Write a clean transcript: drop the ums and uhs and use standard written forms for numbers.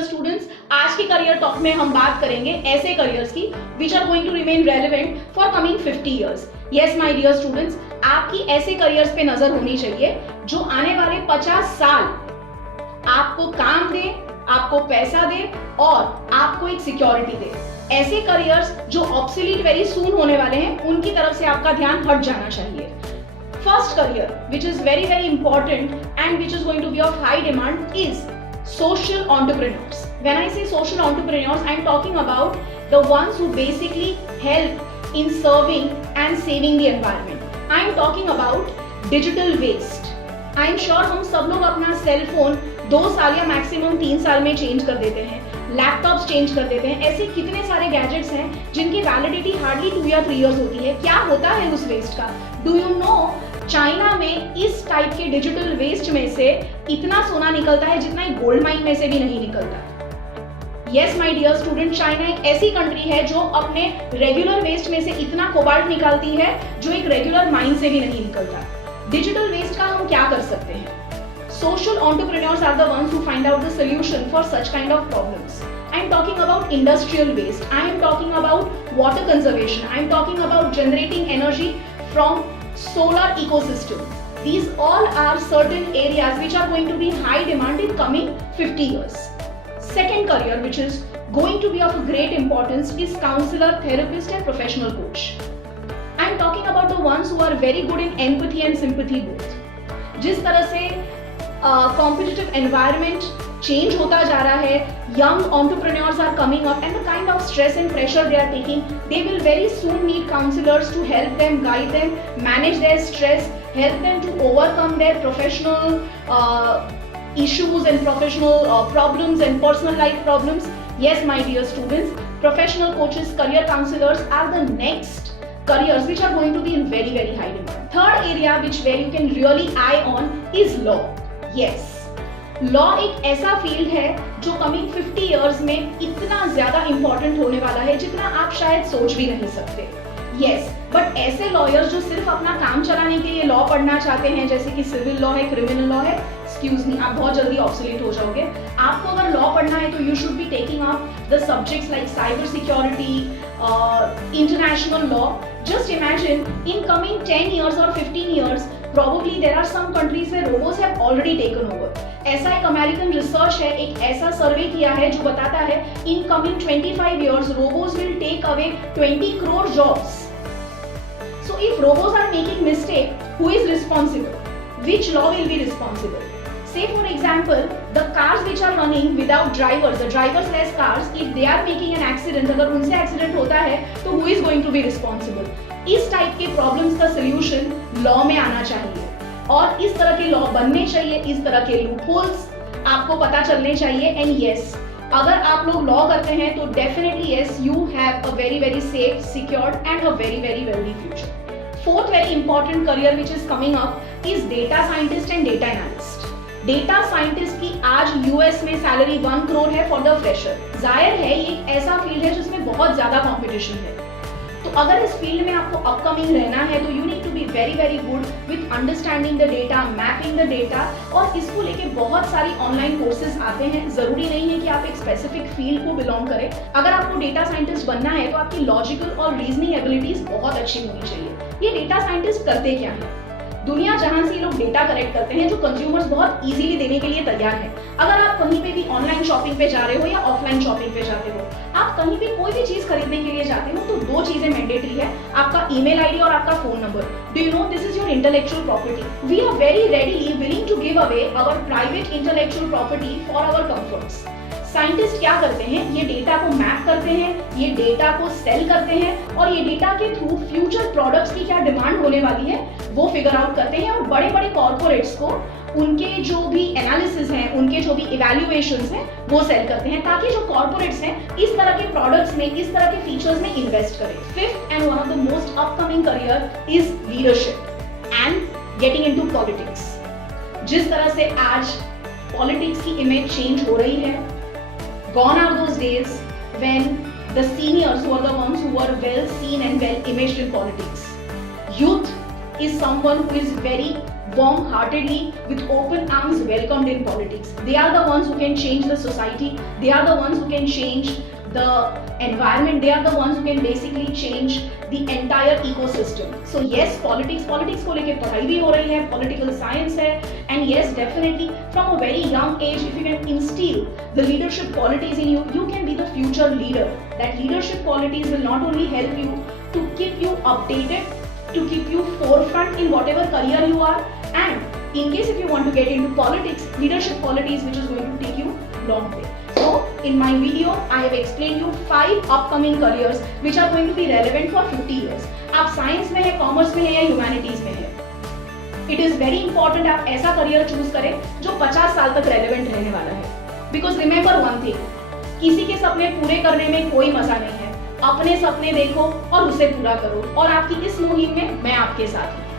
Dear students, आज के career talk में हम बात करेंगे ऐसे करियर्स की which are going to remain relevant for coming 50 years. Yes my dear students, आपकी ऐसे करियर्स पे नजर होनी चाहिए जो आने वाले 50 साल आपको काम दे, आपको पैसा दे और आपको एक सिक्योरिटी दे। ऐसे करियर्स जो ऑब्सोलीट वेरी सून होने वाले हैं, उनकी तरफ से आपका ध्यान हट जाना चाहिए। First career, which is very very important and which is going to be of high demand, is social entrepreneurs. When I say social entrepreneurs, I am talking about the ones who basically help in serving and saving the environment. I am talking about digital waste. I am sure हम सब लोग अपना cell phone 2 साल या maximum 3 साल में change कर देते हैं, लैपटॉप्स चेंज कर देते हैं। ऐसे कितने सारे गैजेट्स हैं जिनकी वैलिडिटी हार्डली 2 या 3 इयर्स होती है। क्या होता है उस वेस्ट का? डू यू नो, चाइना में इस टाइप के डिजिटल वेस्ट में से इतना सोना निकलता है जितना एक गोल्ड माइन में से भी नहीं निकलता। Yes my dear student, China एक ऐसी कंट्री है जो अपने रेगुलर वेस्ट में से इतना कोबाल्ट निकालती है जो एक रेगुलर माइन से भी नहीं निकलता। डिजिटल वेस्ट का हम क्या कर सकते हैं? Social entrepreneurs are the ones who find out the solution for such kind of problems. I am talking about industrial waste. I am talking about water conservation. I am talking about generating energy from solar ecosystem. These all are certain areas which are going to be high demand in coming 50 years. Second career which is going to be of great importance is counselor, therapist and professional coach. I am talking about the ones who are very good in empathy and sympathy both. जिस तरह से competitive environment change होता जा रहा है, young entrepreneurs are coming up and the kind of stress and pressure they are taking, they will very soon need counselors to help them, guide them, manage their stress, help them to overcome their professional issues and professional problems and personal life problems. Yes, my dear students, professional coaches, career counselors are the next careers which are going to be in very very high demand. Third area which where you can really eye on is law. Yes, law एक ऐसा field है जो coming 50 years में इतना ज्यादा important होने वाला है जितना आप शायद सोच भी नहीं सकते। यस, बट ऐसे लॉयर्स जो सिर्फ अपना काम चलाने के लिए लॉ पढ़ना चाहते हैं, जैसे कि सिविल लॉ है, क्रिमिनल लॉ है, एक्सक्यूज मी, आप बहुत जल्दी ऑब्सोलीट हो जाओगे। आपको अगर लॉ पढ़ना है तो you should be taking up the subjects like cyber security, international law. Just imagine in coming 10 years or 15 years, probably there are some countries where robots have already taken over. ऐसा एक American research है, एक ऐसा सर्वे किया है जो बताता है in coming 25 years robots will take away 20 crore jobs. So if robots are making mistake, who is responsible? Which law will be responsible? Say for example, the cars which are running without drivers, the driverless cars, if they are making an accident, अगर उनसे accident होता है तो who is going to be responsible? इस type के problems का solution law में आना चाहिए और इस तरह के लॉ बनने चाहिए, इस तरह के लूपहोल्स आपको पता चलने चाहिए। एंड यस, अगर आप लोग लॉ करते हैं तो definitely yes, you have a very very safe, secured and a very very wealthy future. Fourth very important career which is coming up is data scientist and data analyst. Data scientist की आज US में salary 1 crore है for the fresher. जाहिर है ये एक ऐसा field है जिसमें बहुत ज्यादा कंपटीशन है, तो अगर इस फील्ड में आपको अपकमिंग रहना है तो you need to be very very good with understanding the data, mapping the data. और इसको लेके बहुत सारी ऑनलाइन कोर्सेज आते हैं। जरूरी नहीं है कि आप एक स्पेसिफिक फील्ड को बिलोंग करें। अगर आपको डेटा साइंटिस्ट बनना है तो आपकी लॉजिकल और रीजनिंग एबिलिटीज बहुत अच्छी होनी चाहिए। ये डेटा साइंटिस्ट करते क्या है? दुनिया जहां से लोग डेटा कलेक्ट करते हैं जो कंज्यूमर्स बहुत इजीली देने के लिए तैयार हैं। अगर आप कहीं पे भी ऑनलाइन शॉपिंग पे जा रहे हो या ऑफलाइन शॉपिंग पे जाते हो, आप कहीं भी कोई भी चीज खरीदने के लिए जाते हो तो 2 चीजें मैंडेटरी है, आपका ईमेल आईडी और आपका phone number. Do you know this is your intellectual property? We are very readily willing to give away our private intellectual property for our comforts. Scientist क्या करते हैं? ये डेटा को मैप करते हैं, ये डेटा को सेल करते हैं और ये डेटा के थ्रू फ्यूचर प्रोडक्ट्स की क्या डिमांड होने वाली है वो फिगर आउट करते हैं और बड़े बड़े कॉर्पोरेट्स को उनके जो भी एनालिसिस हैं, उनके जो भी इवैल्यूएशंस हैं वो सेल करते हैं ताकि जो कॉर्पोरेट्स हैं इस तरह के प्रोडक्ट्स में, इस तरह के फीचर्स में इन्वेस्ट करें। Fifth and one of the most upcoming career is leadership and getting into politics. जिस तरह से आज पॉलिटिक्स की इमेज चेंज हो रही है, gone are those days when the seniors were the ones who were well seen and well imaged in politics. Youth is someone who is very warm-heartedly, with open arms welcomed in politics. They are the ones who can change the society. They are the ones who can change the environment. They are the ones who can basically change the entire ecosystem. So yes, politics को लेके पढ़ाई भी हो रही है, political science है, and yes, definitely from a very young age, if you can instill the leadership qualities in you, you can be the future leader. That leadership qualities will not only help you to keep you updated, to keep you forefront in whatever career you are, and in case if you want to get into politics, leadership qualities which is going to take you long way. So in my video I have explained you 5 upcoming careers which are going to be relevant for 50 years. आप science में है, commerce में है या humanities में है, it is very important आप ऐसा करियर चूज करें जो 50 साल तक रेलेवेंट रहने वाला है. बिकॉज रिमेंबर वन थिंग, किसी के सपने पूरे करने में कोई मजा नहीं है. अपने सपने देखो और उसे पूरा करो, और आपकी इस मुहिम में मैं आपके साथ हूँ.